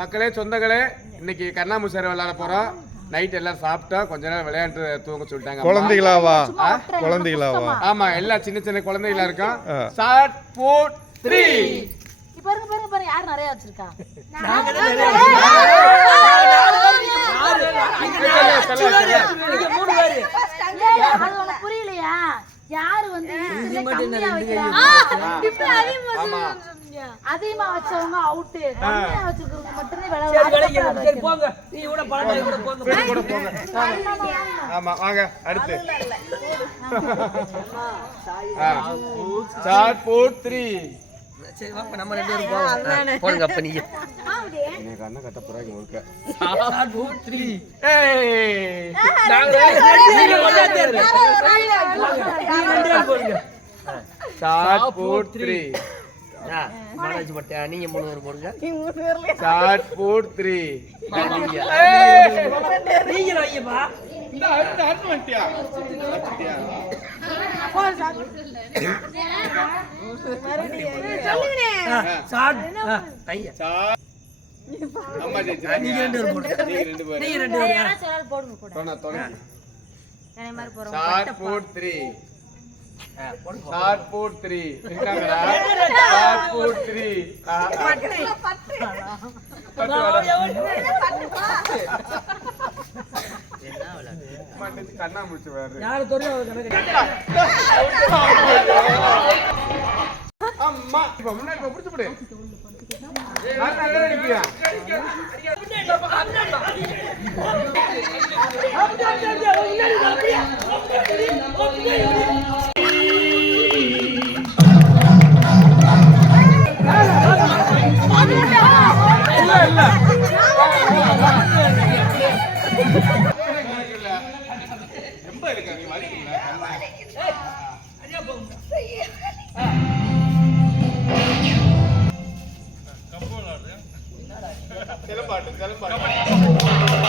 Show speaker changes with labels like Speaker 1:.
Speaker 1: மக்களே சொந்தங்களே இன்னைக்கு கண்ணாமூச்சாரி விளையாட போறோம். நைட் எல்லாம் சாப்பிட்டோம் கொஞ்ச நேரம் விளையாண்டு தூங்க சொல்லிட்டாங்க.
Speaker 2: குழந்தைகளாவா? குழந்தைகளாவா?
Speaker 1: ஆமா எல்லாம் சின்ன சின்ன குழந்தைகளா இருக்கும். ஸ்டார்ட் ஃபோர் த்ரீ
Speaker 3: பாருங்க பாருங்க பாருங்க. யார் நிறைய வச்சிருக்கா? ஏய், அது உனக்கு புரியலையா? யாரு வந்து அதிகமா வச்சவங்க கம்மியா
Speaker 4: சரி போங்க. நீ கூட பழம் கூட போங்க.
Speaker 1: சரி, கூட போங்க. ஆமா வாங்க அடுத்து. ஃபோர் த்ரீ
Speaker 4: சரி வாப்பா நம்ம ரெண்டு பேரும் போவோம். போடுங்க அப்ப நீங்க.
Speaker 1: எனக்கு அண்ணன் கட்ட போறாங்க முழுக்க
Speaker 4: Start, two, three.
Speaker 1: ஏய்.
Speaker 4: நாங்க
Speaker 1: ஃபோர் த்ரீ
Speaker 4: ஆ, பாலாஜி பட்டியா நீங்க மூணு பேர் போடுங்க.
Speaker 1: ஸ்டார்ட் ஃபோர் த்ரீ
Speaker 4: நீங்க. ரெண்டு பேரும். போடுங்க.
Speaker 1: நீங்க ரெண்டு
Speaker 3: போடுங்க கூட.
Speaker 1: Four three start four three four அம்மா. இப்ப முன்னாடி புடிச்சு போடு. நல்லா கிளம்பாட்டும் கிளம்பாட்டும்